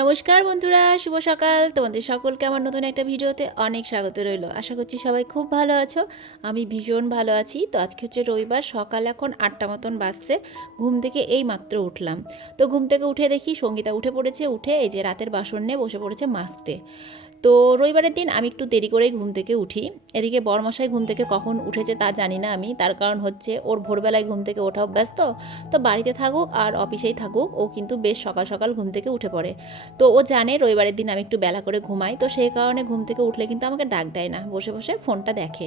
নমস্কার বন্ধুরা, শুভ সকাল। তোমাদের সকলকে আমার নতুন একটা ভিডিওতে অনেক স্বাগত রইল। আশা করছি সবাই খুব ভালো আছো। আমি ভীষণ ভালো আছি। তো আজকে হচ্ছে রবিবার, সকাল এখন আটটা মতন বাজছে। ঘুম থেকে এই মাত্র উঠলাম। তো ঘুম থেকে উঠে দেখি সঙ্গীতা উঠে পড়েছে, উঠে এই যে রাতের বাসন নিয়ে বসে পড়েছে মাছতে তো রবিবারের দিন আমি একটু দেরি করেই ঘুম থেকে উঠি। এদিকে বরমশাই ঘুম থেকে কখন উঠেছে তা জানি না আমি। তার কারণ হচ্ছে ওর ভোরবেলায় ঘুম থেকে ওঠা অভ্যাস তো তো বাড়িতে থাকুক আর অফিসেই থাকুক, ও কিন্তু বেশ সকাল সকাল ঘুম থেকে উঠে পড়ে। তো ও জানে রবিবারের দিন আমি একটু বেলা করে ঘুমাই। তো সেই কারণে ঘুম থেকে উঠলে কিন্তু আমাকে ডাক দেয় না। বসে বসে ফোনটা দেখে।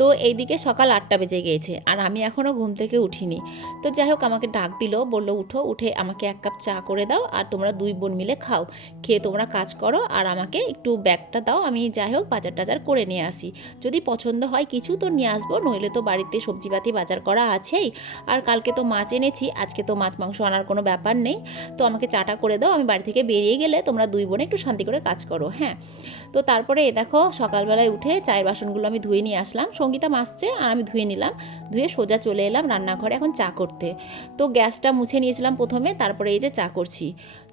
তো এইদিকে সকাল আটটা বেজে গিয়েছে আর আমি এখনও ঘুম থেকে উঠিনি। তো যাই হোক, আমাকে ডাক দিল, বলল, উঠো, উঠে আমাকে এক কাপ চা করে দাও আর তোমরা দুই বোন মিলে খাও। খেয়ে তোমরা কাজ করো আর আমাকে একটু ব্যাগটা দাও। আমি যাই হোক, বাজার টাজার করে নিয়ে আসি। যদি পছন্দ হয় কিছু তো নিয়ে আসব, নইলে তো বাড়িতে সবজিপাতি বাজার করা আছেই। আর কালকে তো মাছ এনেছি, আজকে তো মাছ, মাংস আনার কোনো ব্যাপার নেই। তো আমাকে চাটা করে দাও, আমি বাড়ি থেকে বেরিয়ে গেলে তোমরা দুই বোনে একটু শান্তি করে কাজ করো হ্যাঁ? তো তারপরে দেখো, সকালবেলায় উঠে চায়ের বাসনগুলো আমি ধুয়ে নিয়ে আসলাম। সঙ্গীতা মাসছে আর আমি ধুয়ে নিলাম, ধুয়ে সোজা চলে এলাম রান্নাঘরে এখন চা করতে। তো গ্যাসটা মুছে নিয়েছিলাম প্রথমে, তারপরে এই যে চা করছি।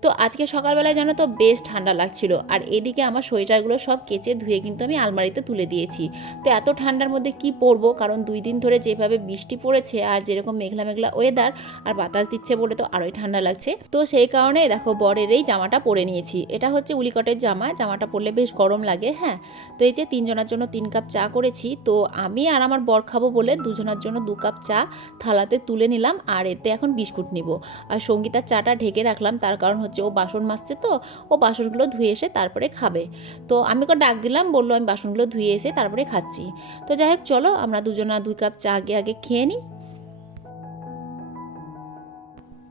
তো আজকে সকালবেলায় জানো তো বেশ ঠান্ডা লাগছিল, আর এদিকে আমার সোয়েটারগুলো সব কেচে ধুয়ে কিন্তু আমি আলমারিতে তুলে দিয়েছি। তো এত ঠান্ডার মধ্যে কি পরবো? কারণ দুই দিন ধরে যেভাবে বৃষ্টি পড়েছে আর যেরকম মেঘলা মেঘলা ওয়েদার আর বাতাস দিচ্ছে বলে তো আরোই ঠান্ডা লাগছে। তো সেই কারণে দেখো বরের এই জামাটা পরে নিয়েছি। এটা হচ্ছে উলিকটের জামা, জামাটা পরলে বেশ গরম লাগে হ্যাঁ? তো এই যে তিনজনের জন্য তিন কাপ চা করেছি, তো আমি আর আমার বর খাব বলে দুজনার জন্য দু কাপ চা থালাতে তুলে নিলাম, আর এতে এখন বিস্কুট নিব। আর সঙ্গীতার চাটা ঢেকে রাখলাম, তার কারণ হচ্ছে ও বাসন মাজছে তো, ও বাসনগুলো ধুয়ে এসে তারপরে খাবে। তো আমি ওকে ডাক দিলাম, বলল আমি বাসনগুলো ধুয়ে এসে তারপরে খাচ্ছি। তো যাই হোক, চলো আমরা দুজনা দুই কাপ চা আগে আগে খেয়ে নিই।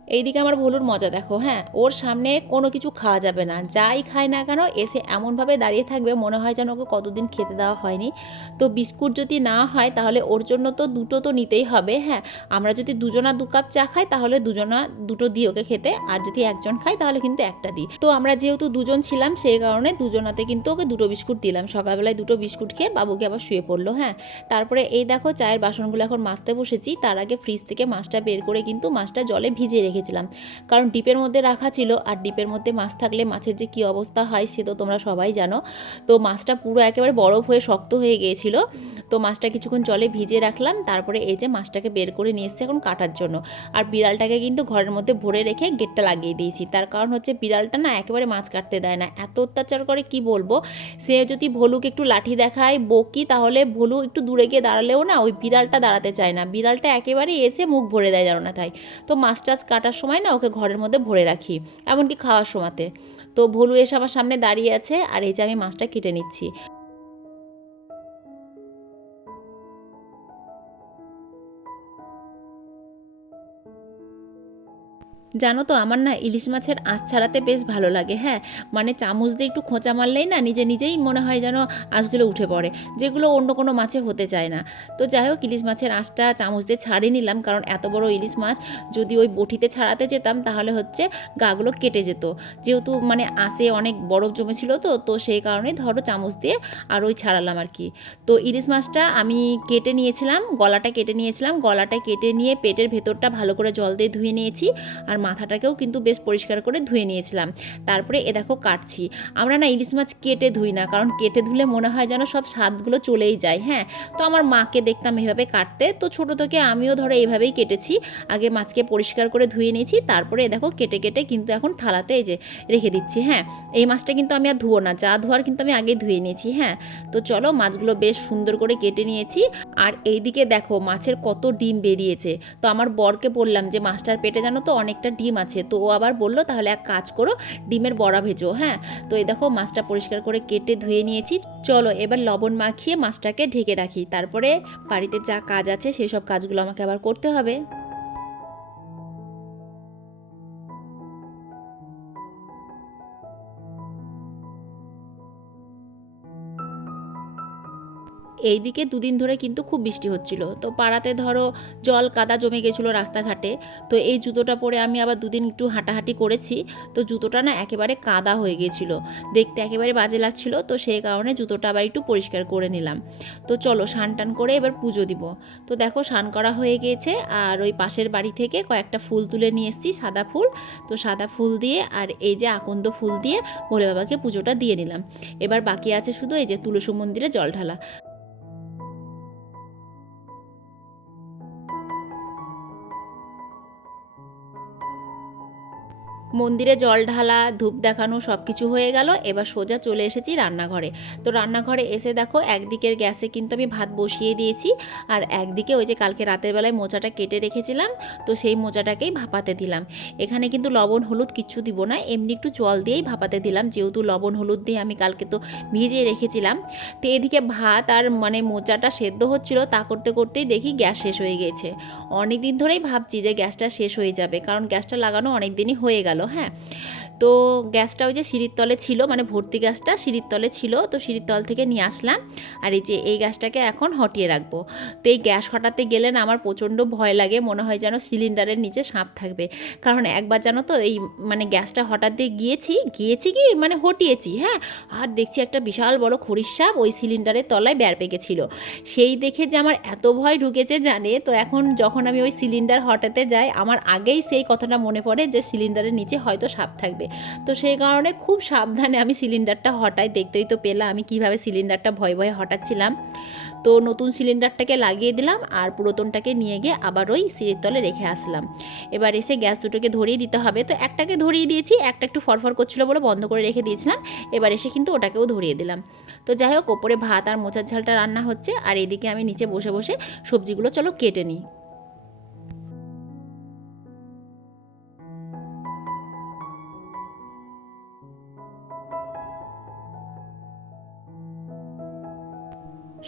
এইদিকে আমার ভুলুর মজা দেখো হ্যাঁ? ওর সামনে কোনো কিছু খাওয়া যাবে না। যাই খায় না কেন, এসে এমনভাবে দাঁড়িয়ে থাকবে, মনে হয় যেন ওকে কতদিন খেতে দেওয়া হয়নি। তো বিস্কুট যদি না হয়, তাহলে ওর জন্য তো দুটো তো নিতেই হবে হ্যাঁ? আমরা যদি দুজনা দু কাপ চা খাই, তাহলে দুজনা দুটো দিই ওকে খেতে, আর যদি একজন খাই, তাহলে কিন্তু একটা দিই। তো আমরা যেহেতু দুজন ছিলাম, সেই কারণে দুজনাতে কিন্তু ওকে দুটো বিস্কুট দিলাম। সকালবেলায় দুটো বিস্কুট খেয়ে বাবুকে আবার শুয়ে পড়ল হ্যাঁ? তারপরে এই দেখো, চায়ের বাসনগুলো এখন মাজতে বসেছি। তার আগে ফ্রিজ থেকে মাছটা বের করে কিন্তু মাছটা জলে ভিজিয়ে রেখেছিলাম কারণ ডিপের মধ্যে রাখা ছিল আর ডিপের মধ্যে মাছ থাকলে মাছের যে কী অবস্থা হয় সে তো তোমরা সবাই জানো। তো মাছটা পুরো একেবারে বরফ হয়ে শক্ত হয়ে গিয়েছিল। তো মাছটা কিছুক্ষণ জলে ভিজিয়ে রাখলাম। তারপরে এই যে মাছটাকে বের করে নিয়ে এসছে এখন কাটার জন্য। আর বিড়ালটাকে কিন্তু ঘরের মধ্যে ভরে রেখে গেটটা লাগিয়ে দিয়েছি। তার কারণ হচ্ছে বিড়ালটা না একেবারে মাছ কাটতে দেয় না। এত অত্যাচার করে কি বলব? সে যদি ভলুকে একটু লাঠি দেখায় বকি, তাহলে ভলু একটু দূরে গিয়ে দাঁড়ালেও না ওই বিড়ালটা দাঁড়াতে চায় না। বিড়ালটা একেবারে এসে মুখ ভরে দেয় জানো না তাই। তো মাছ টাছ কাটার সময় না ওকে ঘরের মধ্যে ভরে রাখি, এমনকি খাওয়ার সময়তে। তো ভলু এসে আমার সামনে দাঁড়িয়ে আছে আর এই যে আমি মাছটা কেটে নিচ্ছি। জানো তো, আমার না ইলিশ মাছের আঁশ ছাড়াতে বেশ ভালো লাগে হ্যাঁ? মানে চামচ দিয়ে একটু খোঁচা মারলেই না নিজে নিজেই মনে হয় যেন আঁশগুলো উঠে পড়ে, যেগুলো অন্য কোনো মাছে হতে চায় না। তো যাই হোক, ইলিশ মাছের আঁশটা চামচ দিয়ে ছাড়িয়ে নিলাম, কারণ এত বড় ইলিশ মাছ যদি ওই বটিতে ছাড়াতে যেতাম তাহলে হচ্ছে গাগুলো কেটে যেত। যেহেতু মানে আঁশে অনেক বরফ জমেছিল তো তো সেই কারণে ধরো চামচ দিয়ে আর ওই ছাড়ালাম আর কি। তো ইলিশ মাছটা আমি কেটে নিয়েছিলাম, গলাটা কেটে নিয়েছিলাম, গলাটা কেটে নিয়ে পেটের ভেতরটা ভালো করে জল দিয়ে ধুয়ে নিয়েছি, আর মাথাটাকেও কিন্তু বেশ পরিষ্কার করে ধুয়ে নিয়েছিলাম। তারপরে এ দেখো কাটছি। আমরা না ইলিশ মাছ কেটে ধুই না, কারণ কেটে ধুলে মনে হয় যেন সব স্বাদগুলো চলেই যায় হ্যাঁ? তো আমার মাকে দেখতাম এভাবে কাটতে। তো ছোটো থেকে আমিও ধরো এইভাবেই কেটেছি। আগে মাছকে পরিষ্কার করে ধুয়ে নিয়েছি, তারপরে এ দেখো কেটে কেটে কিন্তু এখন থালাতে এই যে রেখে দিচ্ছি হ্যাঁ? এই মাছটা কিন্তু আমি আর ধুবো না, যা ধোয়ার কিন্তু আমি আগে ধুয়ে নিয়েছি হ্যাঁ? তো চলো মাছগুলো বেশ সুন্দর করে কেটে নিয়েছি। আর এইদিকে দেখো মাছের কত ডিম বেরিয়েছে। তো আমার বরকে বললাম যে, মাছটার পেটে জানো তো অনেকটা ডিম আছে। তো ও আবার বলল, তাহলে এক কাজ করো, ডিমের বড়া ভেজো। হ্যাঁ? তো এই দেখো মাছটা পরিষ্কার করে কেটে ধুয়ে নিয়েছি। চলো এবার লবণ মাখিয়ে মাছটাকে ঢেকে রাখি। তারপরে বাড়িতে যা কাজ আছে, সেসব কাজগুলো আমাকে আবার করতে হবে। এইদিকে দুদিন ধরে কিন্তু খুব বৃষ্টি হচ্ছিল। তো পাড়াতে ধরো জল কাদা জমে গেছিল রাস্তাঘাটে। তো এই জুতোটা পরে আমি আবার দুদিন একটু হাঁটাহাঁটি করেছি। তো জুতোটা না একেবারে কাদা হয়ে গিয়েছিল দেখতে একেবারে বাজে লাগছিল। তো সেই কারণে জুতোটা আবার একটু পরিষ্কার করে নিলাম। তো চলো স্নান টান করে এবার পুজো দিব। তো দেখো স্নান করা হয়ে গিয়েছে আর ওই পাশের বাড়ি থেকে কয়েকটা ফুল তুলে নিয়ে এসেছি, সাদা ফুল। তো সাদা ফুল দিয়ে আর এই যে আকন্দ ফুল দিয়ে ভোলে বাবাকে পুজোটা দিয়ে নিলাম। এবার বাকি আছে শুধু এই যে তুলসী মন্দিরে জল ঢালা। মন্দিরে জল ঢালা, ধূপ দেখানো সব কিছু হয়ে গেল। এবার সোজা চলে এসেছি রান্নাঘরে। তো রান্নাঘরে এসে দেখো, একদিকের গ্যাসে কিন্তু আমি ভাত বসিয়ে দিয়েছি। আর একদিকে ওই যে কালকে রাতের বেলায় মোচাটা কেটে রেখেছিলাম, তো সেই মোচাটাকেই ভাপাতে দিলাম। এখানে কিন্তু লবণ, হলুদ কিচ্ছু দিব না, এমনি একটু জল দিয়েই ভাপাতে দিলাম। যেহেতু লবণ, হলুদ দিয়ে আমি কালকে তো ভিজিয়ে রেখেছিলাম। তো এদিকে ভাত আর মানে মোচাটা সেদ্ধ হচ্ছিল, তা করতে করতেই দেখি গ্যাস শেষ হয়ে গেছে। অনেক দিন ধরেই ভাবছি যে গ্যাসটা শেষ হয়ে যাবে, কারণ গ্যাসটা লাগানো অনেক দিনই হয়ে গেল। হ্যাঁ। তো গ্যাসটা ওই যে সিঁড়ির তলে ছিল মানে ভর্তি গ্যাসটা সিঁড়ির তলে ছিল, তো সিঁড়ির তল থেকে নিয়ে আসলাম। আর এই যে এই গ্যাসটাকে এখন হটিয়ে রাখব। তো এই গ্যাস হটাতে গেলে না আমার প্রচণ্ড ভয় লাগে, মনে হয় যেন সিলিন্ডারের নিচে সাপ থাকবে। কারণ একবার জানো তো এই মানে গ্যাসটা হঠাতে গিয়েছি গিয়েছি কি? মানে হটিয়েছি হ্যাঁ? আর দেখছি একটা বিশাল বড় খড়ির সাপ ওই সিলিন্ডারের তলায় বের পেকেছিল সেই দেখে যে আমার এত ভয় ঢুকেছে, জানে? তো এখন যখন আমি ওই সিলিন্ডার হটাতে যাই, আমার আগেই সেই কথাটা মনে পড়ে যে সিলিন্ডারের নিচে হয়তো সাপ থাকবে। তো সেই কারণে খুব সাবধানে আমি সিলিন্ডারটা হটাই, দেখতেই তো পেলাম আমি কীভাবে সিলিন্ডারটা ভয়ে ভয়ে হটাচ্ছিলাম। তো নতুন সিলিন্ডারটাকে লাগিয়ে দিলাম আর পুরাতনটাকে নিয়ে গিয়ে আবার ওই সিঁড়ির তলে রেখে আসলাম। এবার এসে গ্যাস দুটোকে ধরিয়ে দিতে হবে। তো একটাকে ধরিয়ে দিয়েছি, একটা একটু ফরফর করছিল বলে বন্ধ করে রেখে দিয়েছিলাম। এবার এসে কিন্তু ওটাকেও ধরিয়ে দিলাম। তো যাই হোক, ওপরে ভাত আর মোচার ঝালটা রান্না হচ্ছে। আর এদিকে আমি নিচে বসে বসে সবজিগুলো চলো কেটে নিই।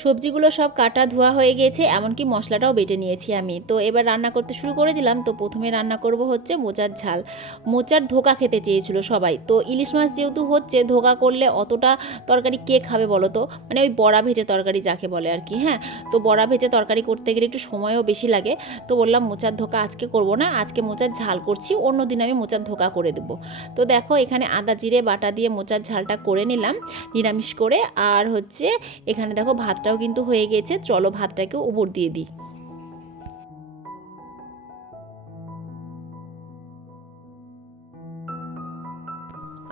সবজিগুলো সব কাটা ধোয়া হয়ে গিয়েছে এমনকি মশলাটাও বেটে নিয়েছি আমি। তো এবার রান্না করতে শুরু করে দিলাম। তো প্রথমে রান্না করব হচ্ছে মোচার ঝাল। মোচার ধোকা খেতে চেয়েছিল সবাই। তো ইলিশ মাছ যেহেতু হচ্ছে, ধোকা করলে অতটা তরকারি কে খাবে বলো তো? মানে ওই বড়া ভেজে তরকারি যাকে বলে আর কি হ্যাঁ? তো বড়া ভেজে তরকারি করতে গেলে একটু সময়ও বেশি লাগে। তো বললাম মোচার ধোকা আজকে করব না, আজকে মোচার ঝাল করছি, অন্য দিন আমি মোচার ধোকা করে দেবো। তো দেখো এখানে আদা জিরে বাটা দিয়ে মোচার ঝালটা করে নিলাম, নিরামিষ করে। আর হচ্ছে এখানে দেখো ভাতটাও কিন্তু হয়ে গেছে, চলো ভাতটাকে উপর দিয়ে দিই।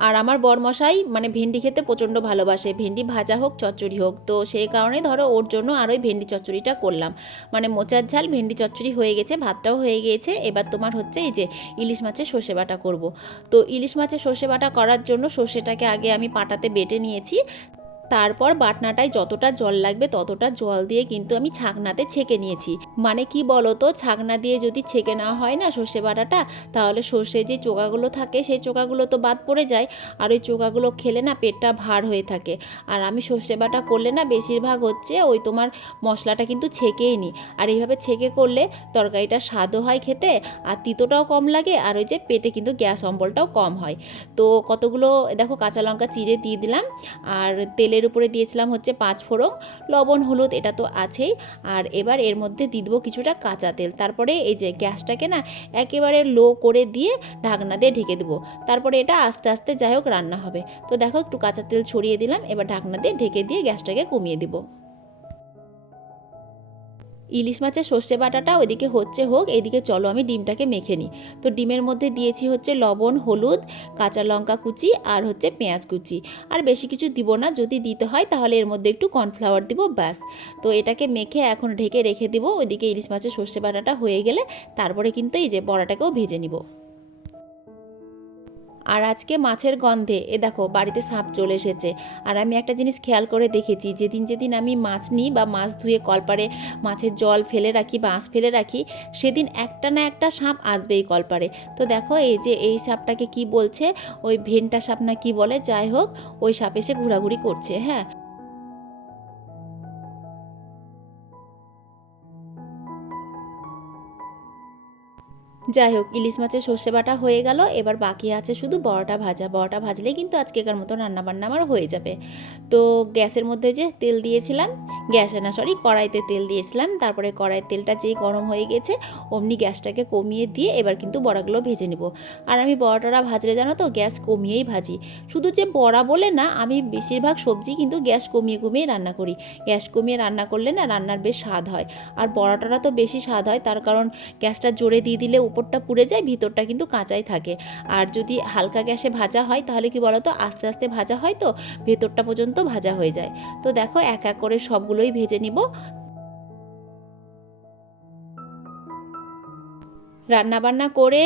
আর আমার বরমশাই মানে ভেন্ডি খেতে প্রচণ্ড ভালোবাসে, ভেন্ডি ভাজা হোক, চচ্চড়ি হোক। তো সেই কারণে ধরো ওর জন্য আর ওই ভেন্ডি চচ্চড়িটা করলাম। মানে মোচার ঝাল, ভেন্ডি চচ্চড়ি হয়ে গেছে, ভাতটাও হয়ে গিয়েছে এবার তোমার হচ্ছে এই যে ইলিশ মাছের সর্ষে বাটা করব। তো ইলিশ মাছের সর্ষে বাটা করার জন্য সর্ষেটাকে আগে আমি পাটাতে বেটে নিয়েছি। তারপর বাটনাটায় যতটা জল লাগবে ততটা জল দিয়ে কিন্তু আমি ছাকনাতে ছেঁকে নিয়েছি। মানে কি বলো তো ছাকনা দিয়ে যদি ছেঁকে নেওয়া হয় না সর্ষে বাটাটা, তাহলে সর্ষে যে চোকাগুলো থাকে সেই চোকাগুলো তো বাদ পড়ে যায়। আর ওই চোকাগুলো খেলে না পেটটা ভার হয়ে থাকে। আর আমি সর্ষে বাটা করলে না বেশিরভাগ হচ্ছে ওই তোমার মশলাটা কিন্তু ছেঁকেই নিই আর এইভাবে ছেঁকে করলে তরকারিটা স্বাদও হয় খেতে, আর তিতোটাও কম লাগে, আর ওই যে পেটে কিন্তু গ্যাস অম্বলটাও কম হয়। তো কতগুলো, দেখো কাঁচা লঙ্কা চিড়ে দিয়ে দিলাম, আর তেলে তেলের উপরে দিয়েছিলাম হচ্ছে পাঁচ ফোড়ন, লবণ, হলুদ, এটা তো আছেই। আর এবার এর মধ্যে দিয়ে দেবো কিছুটা কাঁচা তেল। তারপরে এই যে গ্যাসটাকে না একেবারে লো করে দিয়ে ঢাকনা দিয়ে ঢেকে দেবো। তারপরে এটা আস্তে আস্তে যাই হোক রান্না হবে। তো দেখো একটু কাঁচা তেল ছড়িয়ে দিলাম, এবার ঢাকনা দিয়ে ঢেকে দিয়ে গ্যাসটাকে কমিয়ে দেবো। ইলিশ মাছের সর্ষে বাটাটা ওইদিকে হচ্ছে হোক এদিকে চলো আমি ডিমটাকে মেখে নিই। তো ডিমের মধ্যে দিয়েছি হচ্ছে লবণ, হলুদ, কাঁচা লঙ্কা কুচি আর হচ্ছে পেঁয়াজ কুচি। আর বেশি কিছু দিব না, যদি দিতে হয় তাহলে এর মধ্যে একটু কর্নফ্লাওয়ার দিব, ব্যাস। তো এটাকে মেখে এখন ঢেকে রেখে দিব, ওইদিকে ইলিশ মাছের সর্ষে বাটাটা হয়ে গেলে তারপরে কিন্তু এই যে বড়াটাকেও ভেজে নিব। আর আজকে মাছের গন্ধে, এ দেখো, বাড়িতে সাপ চলে এসেছে। আর আমি একটা জিনিস খেয়াল করে দেখেছি, যেদিন যেদিন আমি মাছ নিই বা মাছ ধুয়ে কলপারে মাছের জল ফেলে রাখি বা আঁশ ফেলে রাখি, সেদিন একটা না একটা সাপ আসবেই কলপারে। তো দেখো, এই যে এই সাপটাকে কি বলছে? ওই ভেন্টা সাপ না কি বলে? যাই হোক, ওই সাপ এসে ঘোরাঘুরি করছে হ্যাঁ। যাই হোক, ইলিশ মাছের সর্ষে বাটা হয়ে গেল। এবার বাকি আছে শুধু বড়াটা ভাজা। বড়াটা ভাজলেই কিন্তু আজকেকার মতো রান্নাবান্না আমার হয়ে যাবে। তো গ্যাসের মধ্যে যে তেল দিয়েছিলাম, গ্যাসে না সরি কড়াইতে তেল দিয়েছিলাম। তারপরে কড়াইয়ের তেলটা যেই গরম হয়ে গেছে, অমনি গ্যাসটাকে কমিয়ে দিয়ে এবার কিন্তু বড়াগুলো ভেজে নেব। আর আমি বড়াটা ভাজলে জানো তো, গ্যাস কমিয়েই ভাজি। শুধু যে বড়া বলে না, আমি বেশিরভাগ সবজি কিন্তু গ্যাস কমিয়ে কমিয়ে রান্না করি। গ্যাস কমিয়ে রান্না করলে না রান্নার বেশ স্বাদ হয়। আর বড়াটা তো বেশি স্বাদ হয়, তার কারণ গ্যাসটা জোরে দিয়ে দিলে উপরটা পুড়ে যায়, ভিতরটা কিন্তু কাঁচাই থাকে। আর যদি হালকা গ্যাসে ভাজা হয়, তাহলে কি বলতো, আস্তে আস্তে ভাজা হয় তো, ভেতরটা পর্যন্ত ভাজা হয়ে যায়। তো দেখো, এক এক করে সবগুলোই ভেজে নিব। রান্না বান্না করে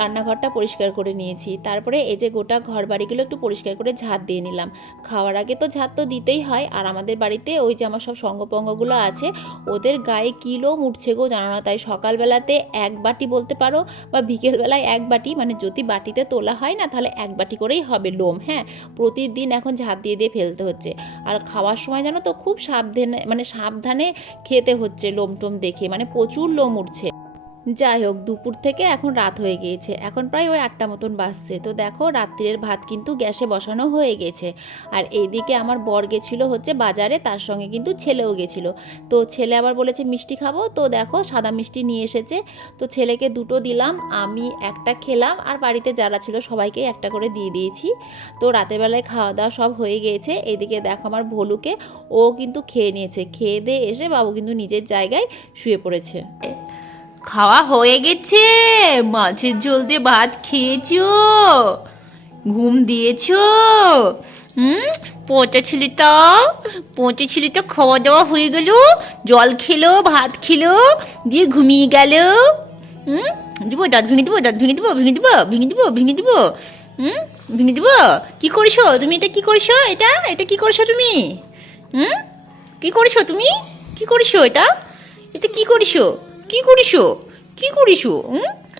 রান্নাঘরটা পরিষ্কার করে নিয়েছি। তারপরে এই যে গোটা ঘর বাড়িগুলো একটু পরিষ্কার করে ঝাঁট দিয়ে নিলাম। খাওয়ার আগে তো ঝাঁট তো দিতেই হয়। আর আমাদের বাড়িতে ওই যে আমার সব সঙ্গপঙ্গগুলো আছে, ওদের গায়ে কিলো উঠছে গো, জানো না? তাই সকালবেলাতে এক বাটি বলতে পারো বা বিকেলবেলায় এক বাটি মানে যদি বাটিতে তোলা হয় না, তাহলে এক বাটি করেই হবে লোম হ্যাঁ? প্রতিদিন এখন ঝাঁট দিয়ে দিয়ে ফেলতে হচ্ছে। আর খাওয়ার সময় জানো তো খুব সাবধানে মানে সাবধানে খেতে হচ্ছে লোম টোম দেখে মানে প্রচুর লোম উঠছে যাই হোক, দুপুর থেকে এখন রাত হয়ে গিয়েছে। এখন প্রায় ওই আটটা মতন বাজছে। তো দেখো, রাত্রের ভাত কিন্তু গ্যাসে বসানো হয়ে গেছে। আর এইদিকে আমার বর গেছিল হচ্ছে বাজারে, তার সঙ্গে কিন্তু ছেলেও গেছিল। তো ছেলে আবার বলেছে, মিষ্টি খাব? তো দেখো, সাদা মিষ্টি নিয়ে এসেছে। তো ছেলেকে দুটো দিলাম, আমি একটা খেলাম, আর বাড়িতে যারা ছিল সবাইকে একটা করে দিয়ে দিয়েছি। তো রাতের বেলায় খাওয়া দাওয়া সব হয়ে গিয়েছে। এদিকে দেখো আমার ভলুকে, ও কিন্তু খেয়ে নিয়েছে। খেয়ে দিয়ে এসে বাবু কিন্তু নিজের জায়গায় শুয়ে পড়েছে। খাওয়া হয়ে গেছে। মাছের ঝোল দিয়ে ভাত খেয়েছো? ঘুম দিয়েছ? হুম? পচা ছেলেটা পচা ছেলেটা খাওয়া দাওয়া হয়ে গেল। জল খেলো, ভাত খেলো, দিয়ে ঘুমিয়ে গেল। হুম? দিব, দাঁত ভেঙে দেবো, দাঁত ভেঙে দেবো ভেঙে দেবো ভেঙে দেবো ভেঙে দেবো। হুম? ভেঙে দেবো? কি করছ? তুমি এটা কি করছ? এটা? এটা কি করছ তুমি? হুম? কি করছ তুমি? কি করছ এটা? এটা কি করিস কি করিস? কি করিস?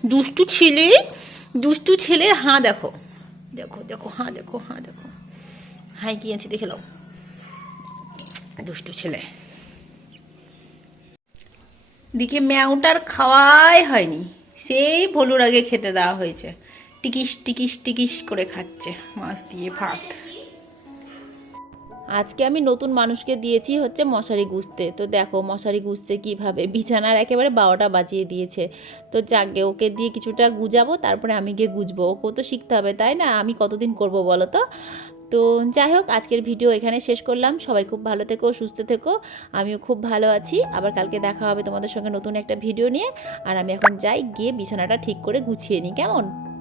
দুষ্টু ছেলে, দুষ্টু ছেলের হাঁ দেখো। দেখো দেখো, হাঁ দেখো হাঁ, দেখো। হাই কি আছে দেখে দুষ্টু ছেলে। দিকে ম্যাউটার খাওয়াই হয়নি। সেই ভলুর আগে খেতে দেওয়া হয়েছে। টিকিস টিকিস টিকিস করে খাচ্ছে। মাছ দিয়ে ভাত। আজকে আমি নতুন মানুষকে দিয়েছি হচ্ছে মশারি গুছতে তো দেখো মশারি গুছছে কীভাবে? বিছানার একেবারে বারোটা বাজিয়ে দিয়েছে। তো যাকে ওকে দিয়ে কিছুটা গুজাবো, তারপরে আমি গিয়ে গুজবো। ওকেও তো শিখতে হবে, তাই না? আমি কতদিন করব বলো তো? তো যাই হোক, আজকের ভিডিও এখানে শেষ করলাম। সবাই খুব ভালো থেকো, সুস্থ থেকো। আমিও খুব ভালো আছি। আবার কালকে দেখা হবে তোমাদের সঙ্গে নতুন একটা ভিডিও নিয়ে। আর আমি এখন যাই গিয়ে বিছানাটা ঠিক করে গুছিয়ে নিই, কেমন?